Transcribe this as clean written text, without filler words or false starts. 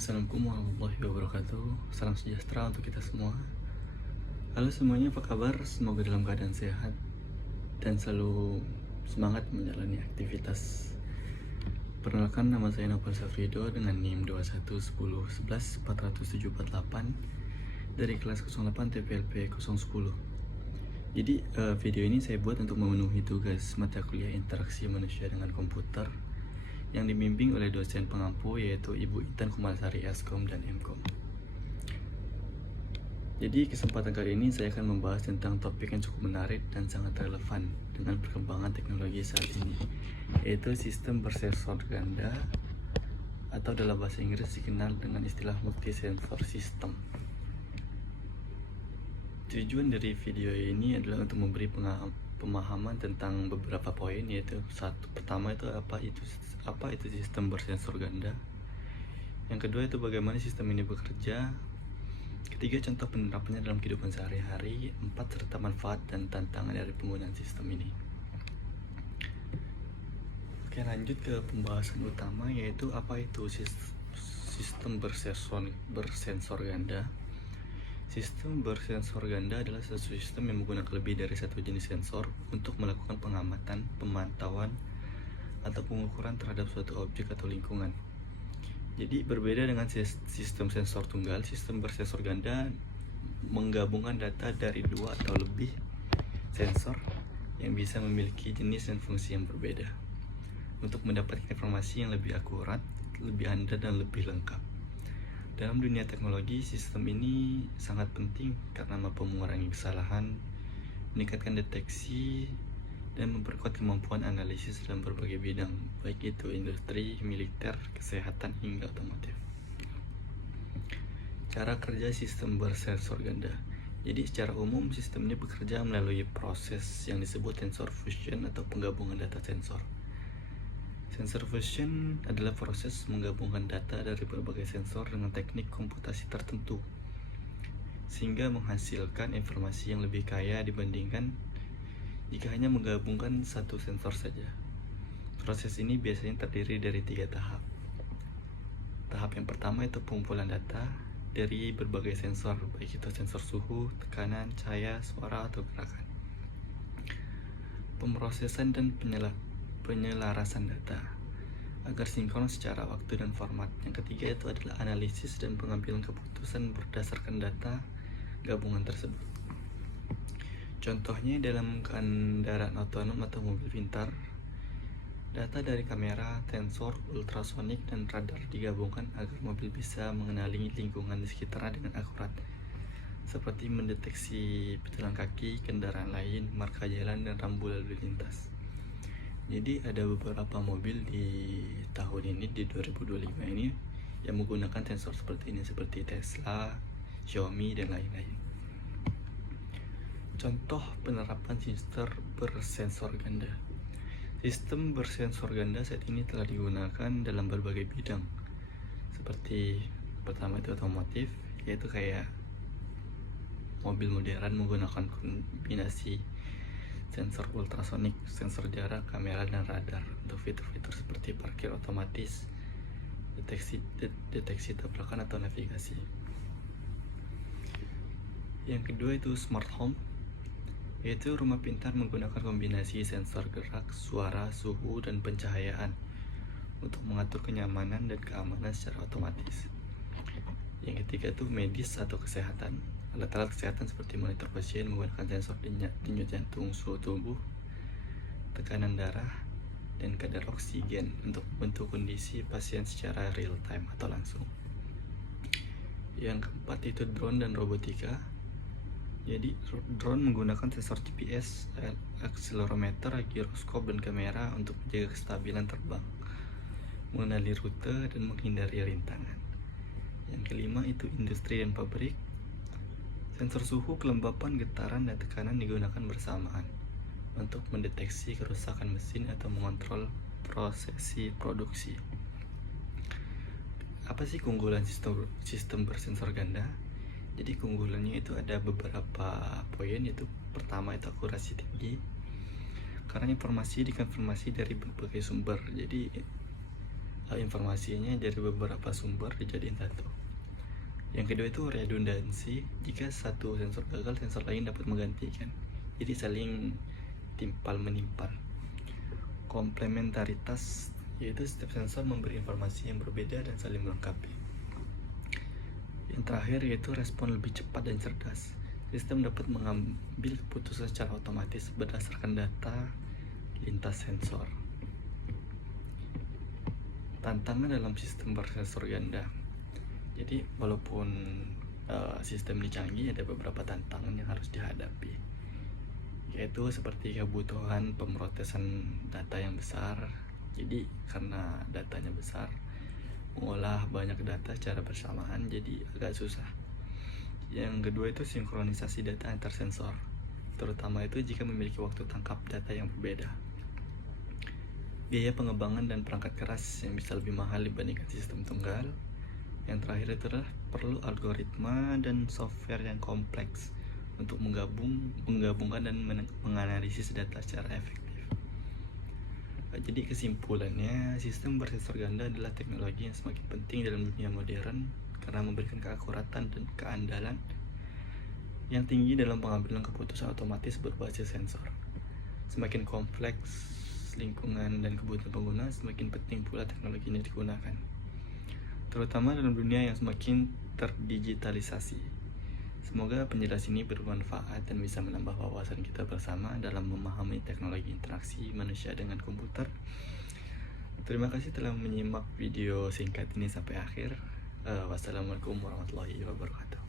Assalamualaikum warahmatullahi wabarakatuh. Salam sejahtera untuk kita semua. Halo semuanya, apa kabar? Semoga dalam keadaan sehat dan selalu semangat menjalani aktivitas. Perkenalkan, nama saya Nopal Safrido dengan NIM 2110114748 dari kelas 08 TPLP 010. Jadi video ini saya buat untuk memenuhi tugas mata kuliah interaksi manusia dengan komputer yang dibimbing oleh dosen pengampu yaitu Ibu Intan Kumalasari Askom dan Mkom. Jadi kesempatan kali ini saya akan membahas tentang topik yang cukup menarik dan sangat relevan dengan perkembangan teknologi saat ini, yaitu sistem bersensor ganda atau dalam bahasa Inggris dikenal dengan istilah multi-sensor system. Tujuan dari video ini adalah untuk memberi pemahaman tentang beberapa poin, yaitu pertama itu apa itu sistem bersensor ganda. Yang kedua itu bagaimana sistem ini bekerja. Ketiga, contoh penerapannya dalam kehidupan sehari-hari. 4, serta manfaat dan tantangan dari penggunaan sistem ini. Oke, lanjut ke pembahasan utama, yaitu apa itu sistem bersensor ganda. Sistem bersensor ganda adalah suatu sistem yang menggunakan lebih dari satu jenis sensor untuk melakukan pengamatan, pemantauan, atau pengukuran terhadap suatu objek atau lingkungan. Jadi berbeda dengan sistem sensor tunggal, sistem bersensor ganda menggabungkan data dari 2 atau lebih sensor yang bisa memiliki jenis dan fungsi yang berbeda untuk mendapatkan informasi yang lebih akurat, lebih andal, dan lebih lengkap. Dalam dunia teknologi, sistem ini sangat penting karena mampu mengurangi kesalahan, meningkatkan deteksi, dan memperkuat kemampuan analisis dalam berbagai bidang, baik itu industri, militer, kesehatan, hingga otomotif. Cara kerja sistem bersensor ganda. Jadi secara umum sistem ini bekerja melalui proses yang disebut sensor fusion atau penggabungan data sensor. Sensor fusion adalah proses menggabungkan data dari berbagai sensor dengan teknik komputasi tertentu, sehingga menghasilkan informasi yang lebih kaya dibandingkan jika hanya menggabungkan satu sensor saja. Proses ini biasanya terdiri dari 3 tahap. Tahap yang pertama itu pengumpulan data dari berbagai sensor, baik itu sensor suhu, tekanan, cahaya, suara, atau gerakan. Pemrosesan dan penyelarasan data agar sinkron secara waktu dan format. Yang ketiga itu adalah analisis dan pengambilan keputusan berdasarkan data gabungan tersebut. Contohnya dalam kendaraan otonom atau mobil pintar, data dari kamera, sensor, ultrasonik, dan radar digabungkan agar mobil bisa mengenali lingkungan di sekitarnya dengan akurat, seperti mendeteksi pejalan kaki, kendaraan lain, marka jalan, dan rambu lalu lintas. Jadi ada beberapa mobil di tahun ini, di 2025 ini, yang menggunakan sensor seperti ini, seperti Tesla, Xiaomi, dan lain-lain. Contoh penerapan sistem bersensor ganda. Sistem bersensor ganda saat ini telah digunakan dalam berbagai bidang, seperti pertama itu otomotif, yaitu kayak mobil modern menggunakan kombinasi sensor ultrasonik, sensor jarak, kamera, dan radar untuk fitur-fitur seperti parkir otomatis, deteksi tabrakan atau navigasi. Yang kedua itu smart home, yaitu rumah pintar menggunakan kombinasi sensor gerak, suara, suhu, dan pencahayaan untuk mengatur kenyamanan dan keamanan secara otomatis. Yang ketiga itu medis atau kesehatan. Alat-alat kesehatan seperti monitor pasien menggunakan sensor denyut jantung, suhu tubuh, tekanan darah, dan kadar oksigen untuk membentuk kondisi pasien secara real time atau langsung. Yang keempat itu drone dan robotika. Jadi drone menggunakan sensor GPS, akselerometer, giroskop, dan kamera untuk menjaga kestabilan terbang, mengenali rute, dan menghindari rintangan. Yang kelima itu industri dan pabrik. Sensor suhu, kelembapan, getaran, dan tekanan digunakan bersamaan untuk mendeteksi kerusakan mesin atau mengontrol prosesi produksi. Apa sih keunggulan sistem bersensor ganda? Jadi keunggulannya itu ada beberapa poin, yaitu pertama itu akurasi tinggi karena informasi dikonfirmasi dari berbagai sumber. Jadi informasinya dari beberapa sumber dijadiin satu. Yang kedua itu redundansi. Jika satu sensor gagal, sensor lain dapat menggantikan. Jadi saling timpal menimpal. Komplementaritas, yaitu setiap sensor memberi informasi yang berbeda dan saling melengkapi. Yang terakhir yaitu respon lebih cepat dan cerdas. Sistem dapat mengambil keputusan secara otomatis berdasarkan data lintas sensor. Tantangan dalam sistem bersensor ganda. Jadi walaupun sistem ini canggih, ada beberapa tantangan yang harus dihadapi, yaitu seperti kebutuhan pemrosesan data yang besar. Jadi karena datanya besar, mengolah banyak data secara bersamaan jadi agak susah. Yang kedua itu sinkronisasi data antar sensor, terutama itu jika memiliki waktu tangkap data yang berbeda. Biaya pengembangan dan perangkat keras yang bisa lebih mahal dibandingkan sistem tunggal. Yang terakhir itu adalah perlu algoritma dan software yang kompleks untuk menggabungkan dan menganalisis data secara efektif. Jadi kesimpulannya, sistem bersensor ganda adalah teknologi yang semakin penting dalam dunia modern karena memberikan keakuratan dan keandalan yang tinggi dalam pengambilan keputusan otomatis berbasis sensor. Semakin kompleks lingkungan dan kebutuhan pengguna, semakin penting pula teknologi ini digunakan, terutama dalam dunia yang semakin terdigitalisasi. Semoga penjelasan ini bermanfaat dan bisa menambah wawasan kita bersama dalam memahami teknologi interaksi manusia dengan komputer. Terima kasih telah menyimak video singkat ini sampai akhir. Wassalamualaikum warahmatullahi wabarakatuh.